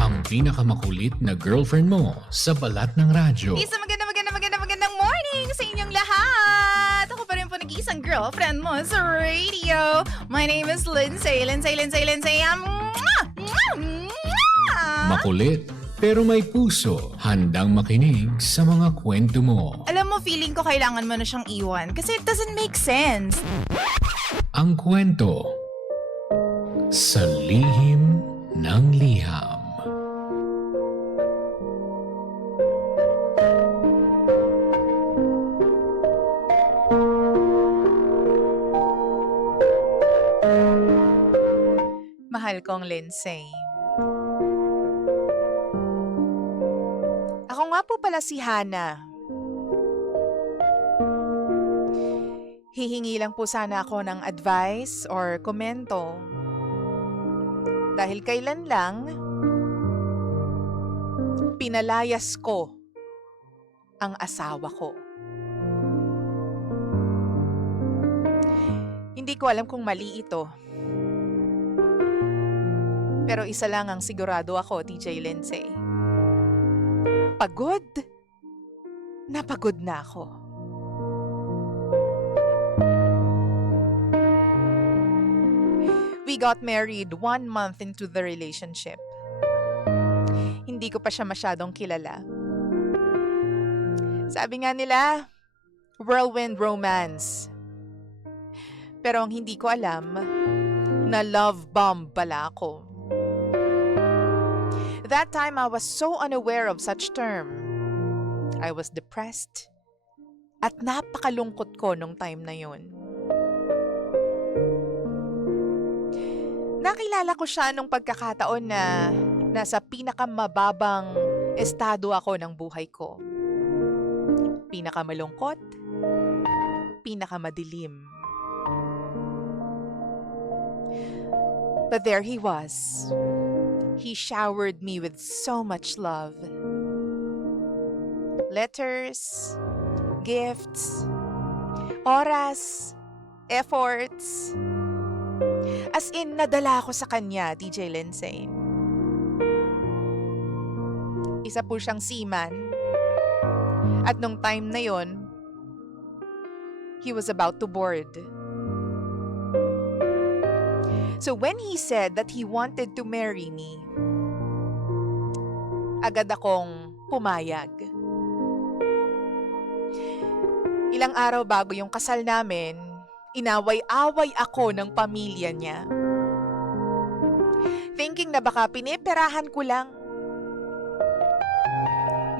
Ang pinakamakulit na girlfriend mo sa balat ng radyo. Isang magandang morning sa inyong lahat! Ako pa rin po nag-iisang girlfriend mo sa radio. My name is Lindsay. Makulit pero may puso, handang makinig sa mga kwento mo. Alam mo, feeling ko kailangan mo na siyang iwan kasi it doesn't make sense. Ang kwento sa lihim ng liham. Mahal kong Lindsay. Ako nga po pala si Hana. Hihingi lang po sana ako ng advice or komento. Dahil kailan lang, pinalayas ko ang asawa ko. Hindi ko alam kung mali ito. Pero isa lang ang sigurado ako, TJ Lindsay. Pagod na ako. We got married 1 month into the relationship. Hindi ko pa siya masyadong kilala. Sabi nga nila, whirlwind romance. Pero ang hindi ko alam, na love bomb pala ako. That time, I was so unaware of such term. I was depressed. At napakalungkot ko nung time na yun. Nakilala ko siya nung pagkakataon na nasa pinakamababang estado ako ng buhay ko. Pinakamalungkot, pinakamadilim. But there he was. He showered me with so much love. Letters, gifts, oras, efforts. As in, nadala ako sa kanya, TJ Lindsay. Isa po siyang seaman. At nung time na yon, he was about to board. So when he said that he wanted to marry me, agad akong pumayag. Ilang araw bago yung kasal namin, inaway-away ako ng pamilya niya. Thinking na baka piniperahan ko lang.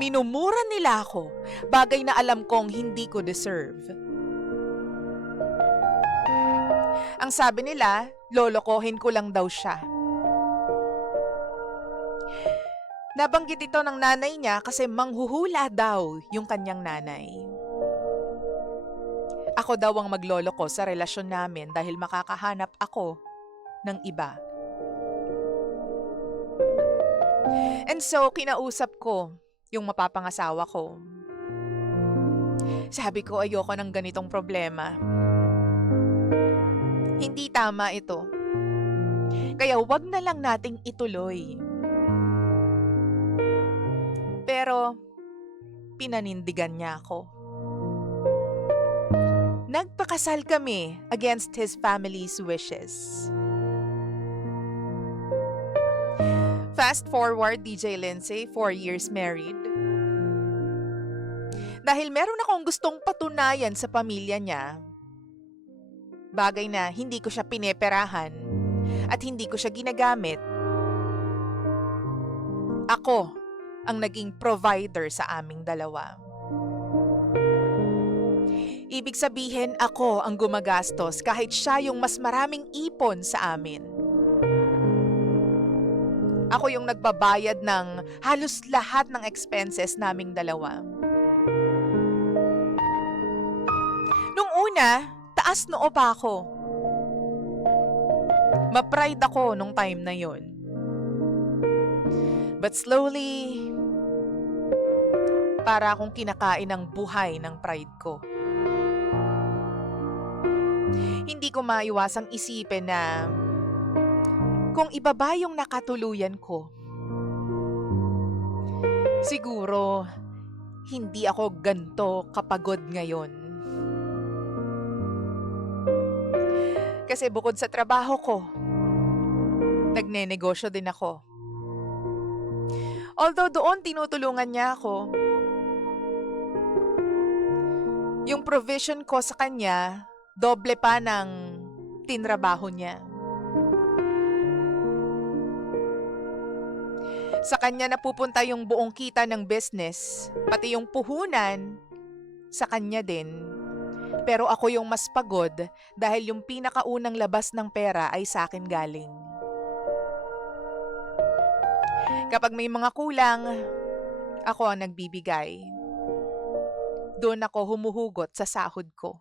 Minumura nila ako, bagay na alam kong hindi ko deserve. Ang sabi nila, lolokohin ko lang daw siya. Nabanggit ito ng nanay niya kasi manghuhula daw yung kanyang nanay. Ako daw ang magloloko sa relasyon namin dahil makakahanap ako ng iba. And so, kinausap ko yung mapapangasawa ko. Sabi ko, ayoko ng ganitong problema. Hindi tama ito. Kaya wag na lang nating ituloy. Pero, pinanindigan niya ako. Nagpakasal kami against his family's wishes. Fast forward, DJ Lindsay, 4 years married. Dahil meron akong gustong patunayan sa pamilya niya, bagay na hindi ko siya pineperahan at hindi ko siya ginagamit, ako ang naging provider sa aming dalawa. Ibig sabihin, ako ang gumagastos kahit siya yung mas maraming ipon sa amin. Ako yung nagbabayad ng halos lahat ng expenses naming dalawa. Nung una, taas noo pa ako. Ma-pride ako nung time na yon. But slowly, para akong kinakain ng buhay ng pride ko. Hindi ko maiwasang isipin na Kung iba ba yung nakatuluyan ko, siguro hindi ako ganto kapagod ngayon. Kasi bukod sa trabaho ko, nagnenegosyo din ako. Although doon tinutulungan niya ako, yung provision ko sa kanya, doble pa ng tinrabaho niya. Sa kanya napupunta yung buong kita ng business, pati yung puhunan, sa kanya din. Pero ako yung mas pagod dahil yung pinakaunang labas ng pera ay sa akin galing. Kapag may mga kulang, ako ang nagbibigay. Doon ako humuhugot sa sahod ko.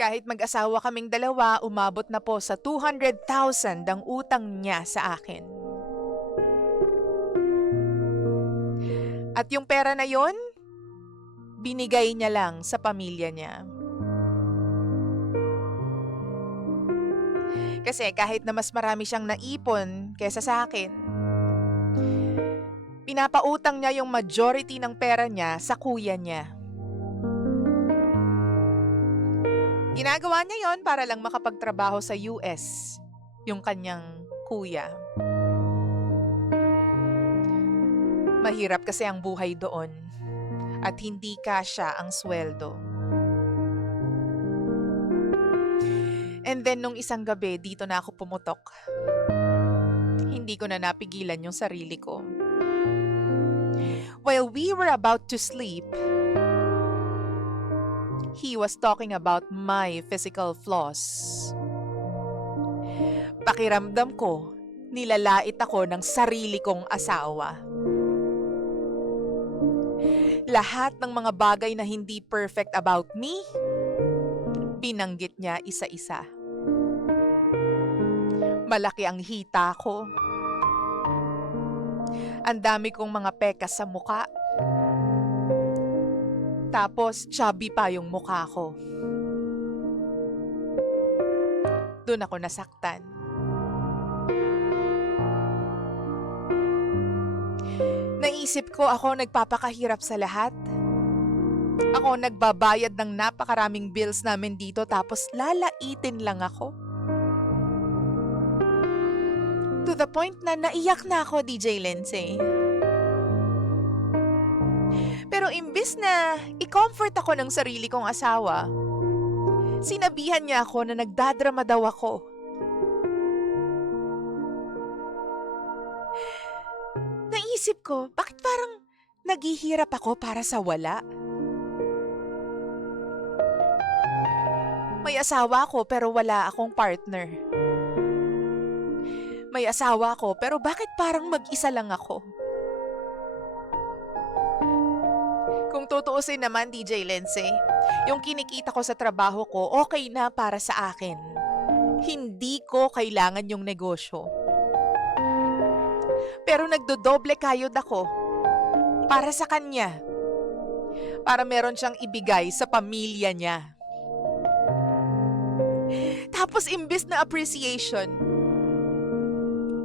Kahit mag-asawa kaming dalawa, umabot na po sa 200,000 ang utang niya sa akin. At yung pera na yon, binigay niya lang sa pamilya niya. Kasi kahit na mas marami siyang naipon kaysa sa akin, pinapautang niya yung majority ng pera niya sa kuya niya. Ginagawa niya yon para lang makapagtrabaho sa US, yung kanyang kuya. Mahirap kasi ang buhay doon at hindi kasya ang sweldo. And then nung isang gabi, dito na ako pumutok. Hindi ko na napigilan yung sarili ko. While we were about to sleep, he was talking about my physical flaws. Pakiramdam ko, nilalait ako ng sarili kong asawa. Lahat ng mga bagay na hindi perfect about me, binanggit niya isa-isa. Malaki ang hita ko. Ang dami kong mga pekas sa muka. Tapos, chubby pa yung mukha ko. Doon ako nasaktan. Naisip ko ako nagpapakahirap sa lahat. Ako nagbabayad ng napakaraming bills namin dito tapos lalaitin lang ako. To the point na naiyak na ako, DJ Lindsay. Pero imbis na i-comfort ako ng sarili kong asawa, sinabihan niya ako na nagdadrama daw ako. Naisip ko, bakit parang naghihirap ako para sa wala? May asawa ako pero wala akong partner. May asawa ako pero bakit parang mag-isa lang ako? Kung tutuusin naman, DJ Lindsay, yung kinikita ko sa trabaho ko, okay na para sa akin. Hindi ko kailangan yung negosyo. Pero nagdodoble kayod ako para sa kanya. Para meron siyang ibigay sa pamilya niya. Tapos imbis na appreciation,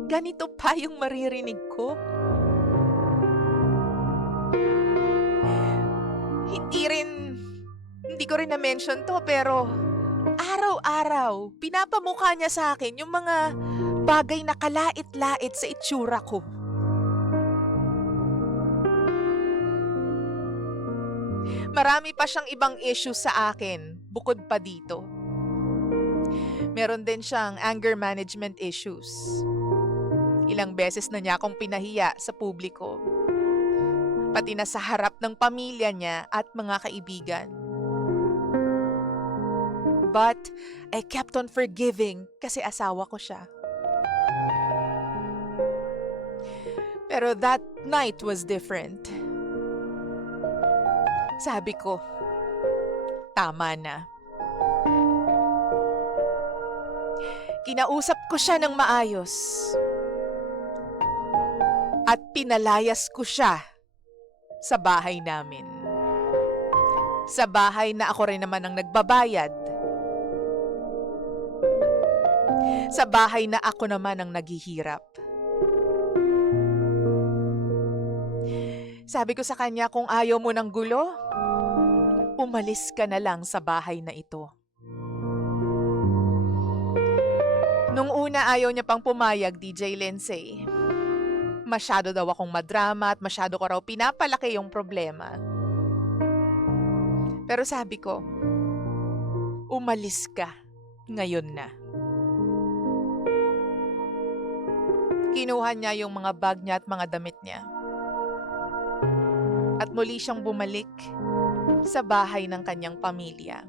ganito pa yung maririnig ko. Hindi ko rin na-mention to, pero araw-araw, pinapamukha niya sa akin yung mga bagay na kalait-lait sa itsura ko. Marami pa siyang ibang issue sa akin, bukod pa dito. Meron din siyang anger management issues. Ilang beses na niya akong pinahiya sa publiko. Pati na sa harap ng pamilya niya at mga kaibigan. But I kept on forgiving kasi asawa ko siya. Pero that night was different. Sabi ko, tama na. Kinausap ko siya ng maayos. At pinalayas ko siya sa bahay namin. Sa bahay na ako rin naman ang nagbabayad. Sa bahay na ako naman ang naghihirap. Sabi ko sa kanya, kung ayaw mo ng gulo, umalis ka na lang sa bahay na ito. Nung una ayaw niya pang pumayag, DJ Lindsay. Masyado daw akong madrama at masyado ko raw pinapalaki yung problema. Pero sabi ko, umalis ka ngayon na. Kinuha niya yung mga bag niya at mga damit niya. At muli siyang bumalik sa bahay ng kanyang pamilya.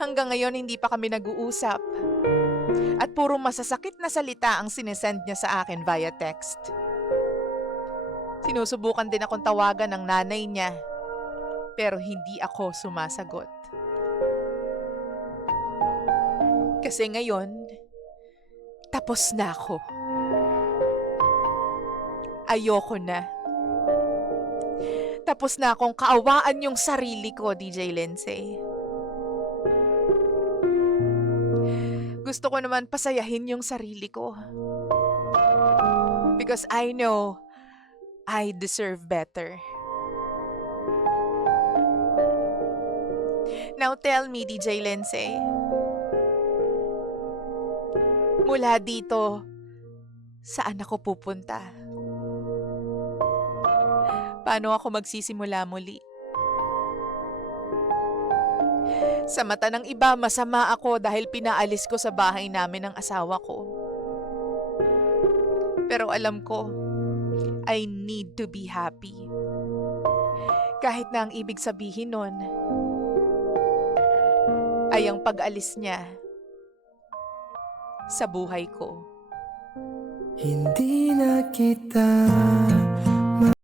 Hanggang ngayon hindi pa kami nag-uusap. At puro masasakit na salita ang sinesend niya sa akin via text. Sinusubukan din akong tawagan ng nanay niya, pero hindi ako sumasagot. Kasi ngayon, tapos na ako. Ayoko na. Tapos na akong kaawaan yung sarili ko, DJ Lindsay. Gusto ko naman pasayahin yung sarili ko. Because I know I deserve better. Now tell me, DJ Lindsay. Mula dito, saan ako pupunta? Paano ako magsisimula muli? Sa mata ng iba, masama ako dahil pinaalis ko sa bahay namin ang asawa ko. Pero alam ko, I need to be happy. Kahit na ang ibig sabihin nun ay ang pag-alis niya sa buhay ko. Hindi na kita